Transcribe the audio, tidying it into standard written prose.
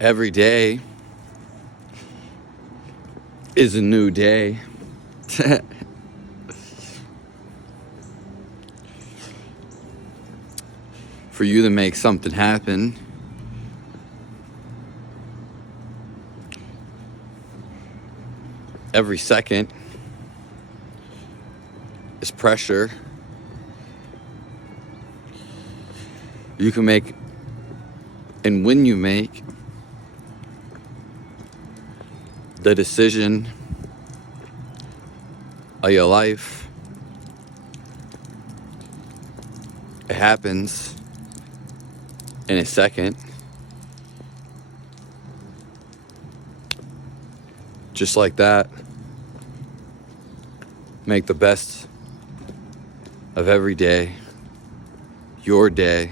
Every day is a new day. For you to make something happen, every second is pressure. You can make, and when you make the decision of your life, it happens in a second. Just like that. Make the best of every day, your day.